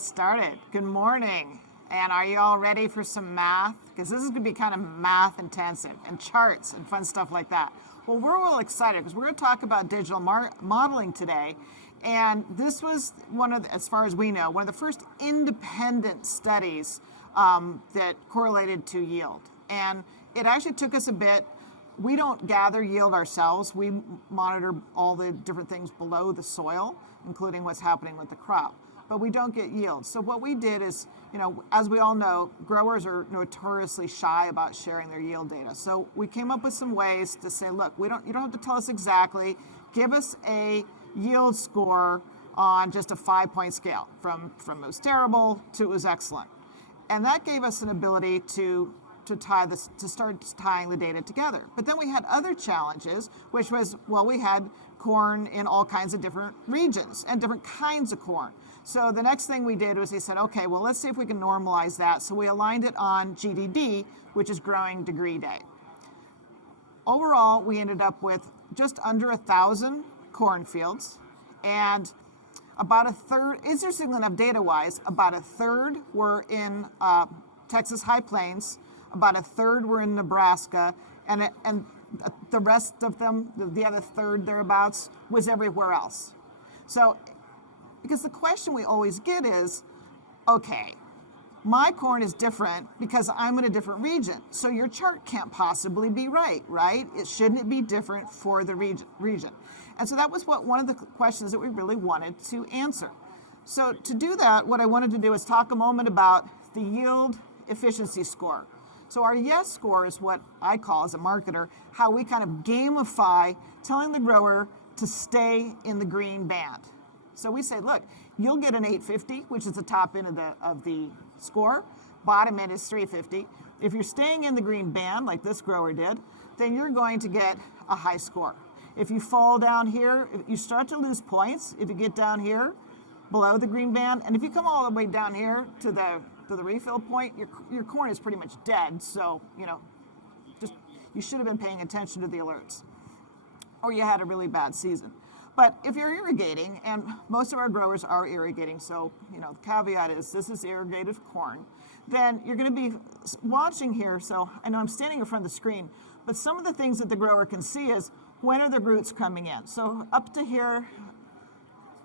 get started. Good morning. And are you all ready for some math? Because this is going to be kind of math intensive and charts and fun stuff like that. Well, we're real excited because we're going to talk about digital modeling today. And this was one of, as far as we know, one of the first independent studies that correlated to yield. And it actually took us a bit. We don't gather yield ourselves. We monitor all the different things below the soil, including what's happening with the crop. But we don't get yield. So what we did is, as we all know, growers are notoriously shy about sharing their yield data. So we came up with some ways to say, look, you don't have to tell us exactly. Give us a yield score on just a 5-point scale, from it was terrible to it was excellent. And that gave us an ability to start tying the data together. But then we had other challenges, which was, well, we had corn in all kinds of different regions and different kinds of corn. So the next thing we did was we said, okay, well, let's see if we can normalize that. So we aligned it on GDD, which is growing degree day. Overall, we ended up with just under 1,000 cornfields, and about a third, interestingly enough, data-wise, about a third were in Texas High Plains, about a third were in Nebraska, and the rest of them, the other third thereabouts, was everywhere else. So, because the question we always get is, okay, my corn is different because I'm in a different region. So your chart can't possibly be right? Shouldn't it be different for the region? And so that was one of the questions that we really wanted to answer. So to do that, what I wanted to do is talk a moment about the yield efficiency score. So our yes score is what I call, as a marketer, how we kind of gamify telling the grower to stay in the green band. So we say, look, you'll get an 850, which is the top end of the score. Bottom end is 350. If you're staying in the green band, like this grower did, then you're going to get a high score. If you fall down here, you start to lose points. If you get down here below the green band, and if you come all the way down here to the refill point, your corn is pretty much dead. So, you should have been paying attention to the alerts, or you had a really bad season. But if you're irrigating, and most of our growers are irrigating, so, the caveat is this is irrigated corn, then you're going to be watching here. So I know I'm standing in front of the screen, but some of the things that the grower can see is when are the roots coming in. So up to here,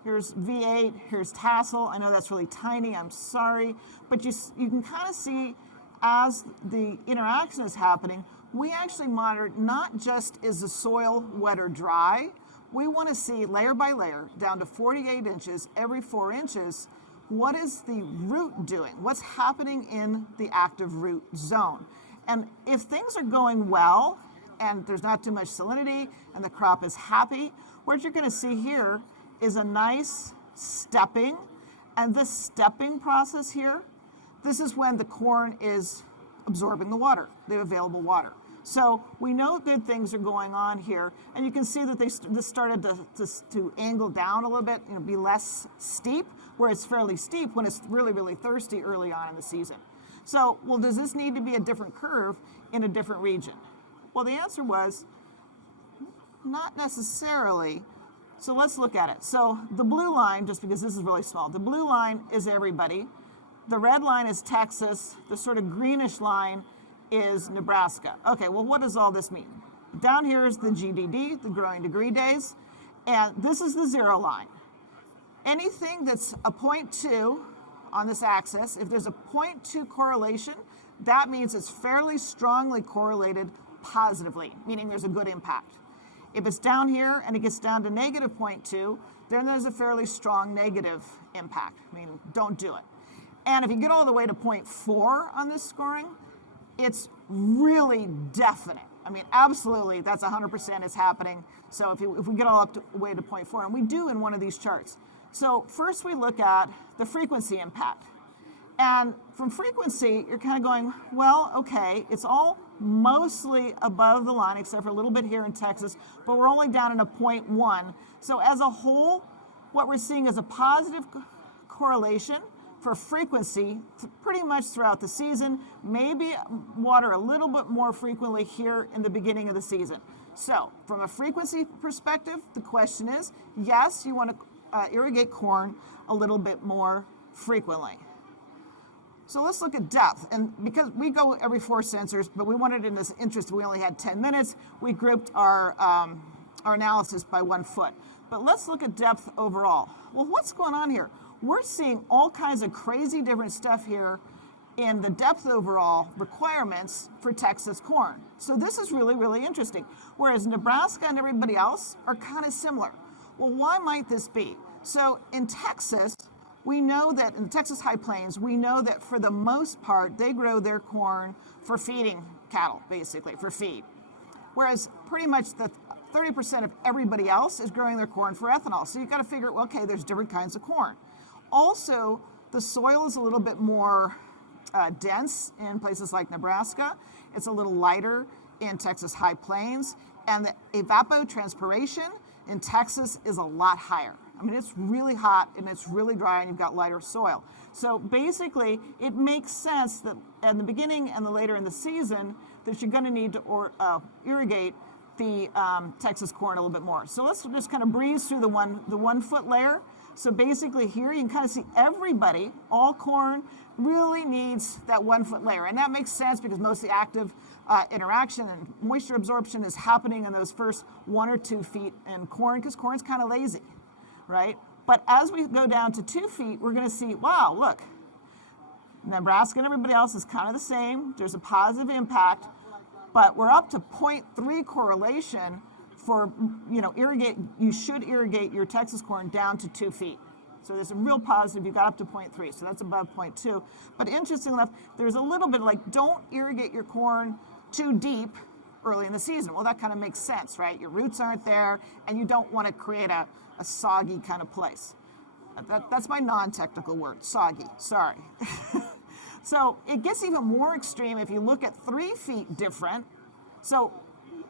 here's V8, here's tassel. I know that's really tiny, I'm sorry. But you can kind of see as the interaction is happening, we actually monitor not just is the soil wet or dry, we want to see layer by layer, down to 48 inches, every 4 inches, what is the root doing? What's happening in the active root zone? And if things are going well, and there's not too much salinity, and the crop is happy, what you're going to see here is a nice stepping. And this stepping process here, this is when the corn is absorbing the water, the available water. So we know good things are going on here, and you can see that this started to angle down a little bit, be less steep, where it's fairly steep when it's really, really thirsty early on in the season. So, well, does this need to be a different curve in a different region? Well, the answer was not necessarily. So let's look at it. So the blue line, just because this is really small, the blue line is everybody. The red line is Texas. The sort of greenish line is Nebraska. Okay, well, what does all this mean? Down here is the GDD, the growing degree days, and this is the zero line. Anything that's a 0.2 on this axis, if there's a 0.2 correlation, that means it's fairly strongly correlated positively, meaning there's a good impact. If it's down here and it gets down to negative 0.2, then there's a fairly strong negative impact, meaning don't do it. And if you get all the way to 0.4 on this scoring, it's really definite. I mean, absolutely, that's 100% is happening. So if we get all up the way to 0.4, and we do in one of these charts. So first we look at the frequency impact. And from frequency, you're kind of going, well, okay, it's all mostly above the line, except for a little bit here in Texas, but we're only down in a 0.1. So as a whole, what we're seeing is a positive correlation for frequency pretty much throughout the season, maybe water a little bit more frequently here in the beginning of the season. So from a frequency perspective, the question is, yes, you want to irrigate corn a little bit more frequently. So let's look at depth. And because we go every 4 sensors, but we wanted in this interest, we only had 10 minutes, we grouped our analysis by 1 foot. But let's look at depth overall. Well, what's going on here? We're seeing all kinds of crazy different stuff here in the depth overall requirements for Texas corn. So this is really, really interesting. Whereas Nebraska and everybody else are kind of similar. Well, why might this be? So in Texas, we know that in the Texas High Plains, we know that for the most part, they grow their corn for feeding cattle, basically, for feed. Whereas pretty much the 30% of everybody else is growing their corn for ethanol. So you've got to figure, well, okay, there's different kinds of corn. Also, the soil is a little bit more dense in places like Nebraska. It's a little lighter in Texas High Plains. And the evapotranspiration in Texas is a lot higher. I mean, it's really hot and it's really dry and you've got lighter soil. So basically, it makes sense that in the beginning and the later in the season that you're going to need to irrigate the Texas corn a little bit more. So let's just kind of breeze through the 1 foot layer. So basically here you can kind of see everybody, all corn, really needs that 1 foot layer. And that makes sense because most of the active interaction and moisture absorption is happening in those first 1 or 2 feet in corn because corn's kind of lazy, right? But as we go down to 2 feet, we're going to see, wow, look, Nebraska and everybody else is kind of the same. There's a positive impact, but we're up to 0.3 correlation for, you should irrigate your Texas corn down to 2 feet. So there's a real positive, you got up to 0.3, so that's above 0.2. But interestingly enough, there's a little bit like, don't irrigate your corn too deep early in the season. Well, that kind of makes sense, right? Your roots aren't there, and you don't want to create a soggy kind of place. That's my non-technical word, soggy, sorry. So it gets even more extreme if you look at 3 feet different. So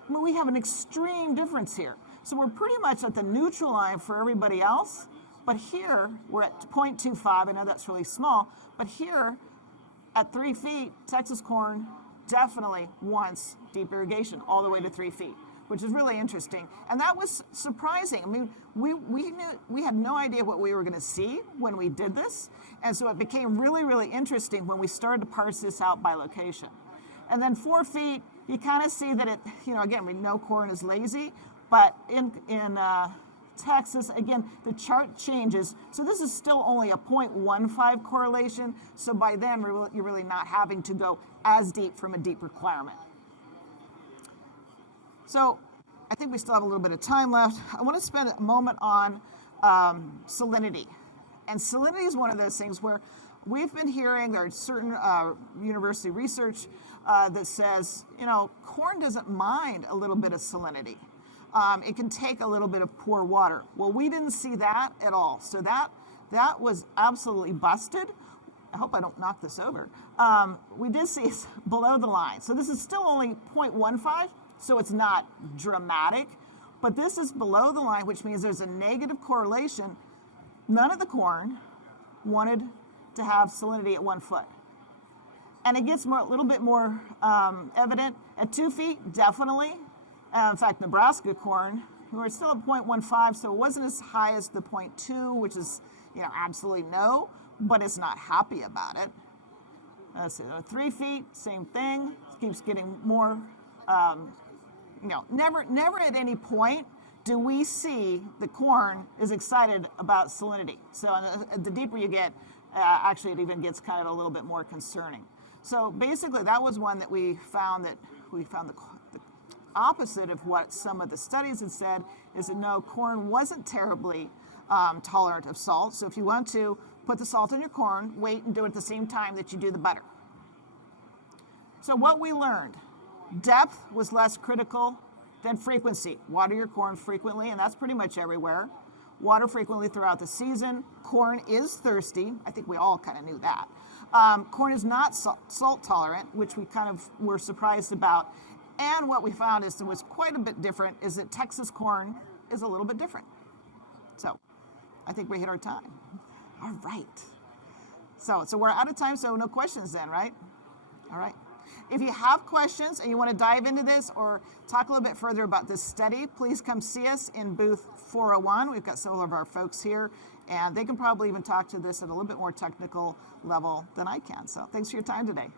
we have an extreme difference here. So we're pretty much at the neutral line for everybody else, but here we're at 0.25. I know that's really small, but here at 3 feet, Texas corn definitely wants deep irrigation all the way to 3 feet, which is really interesting. And that was surprising. I mean, we had no idea what we were going to see when we did this. And so it became really, really interesting when we started to parse this out by location. And then 4 feet, you kind of see that it, again, we know corn is lazy, but in Texas, again, the chart changes. So this is still only a 0.15 correlation. So by then, you're really not having to go as deep from a deep requirement. So I think we still have a little bit of time left. I want to spend a moment on salinity. And salinity is one of those things where we've been hearing there's certain university research that says, corn doesn't mind a little bit of salinity. It can take a little bit of poor water. Well, we didn't see that at all. So that was absolutely busted. I hope I don't knock this over. We did see it's below the line. So this is still only 0.15, so it's not dramatic. But this is below the line, which means there's a negative correlation. None of the corn wanted to have salinity at 1 foot. And it gets a little bit more evident at 2 feet, definitely. In fact, Nebraska corn, we're still at 0.15, so it wasn't as high as the 0.2, which is, absolutely no, but it's not happy about it. Let's see, 3 feet, same thing. It keeps getting more, never at any point do we see the corn is excited about salinity. So the deeper you get, actually it even gets kind of a little bit more concerning. So basically that was one that we found the opposite of what some of the studies had said, is that no, corn wasn't terribly tolerant of salt. So if you want to put the salt in your corn, wait and do it at the same time that you do the butter. So what we learned, depth was less critical than frequency. Water your corn frequently, and that's pretty much everywhere. Water frequently throughout the season. Corn is thirsty. I think we all kind of knew that. Corn is not salt tolerant, which we kind of were surprised about. And what we found is it was quite a bit different, is that Texas corn is a little bit different. So I think we hit our time. All right. So we're out of time, so no questions then, right? All right. If you have questions and you want to dive into this or talk a little bit further about this study, please come see us in booth 401. We've got several of our folks here, and they can probably even talk to this at a little bit more technical level than I can. So thanks for your time today.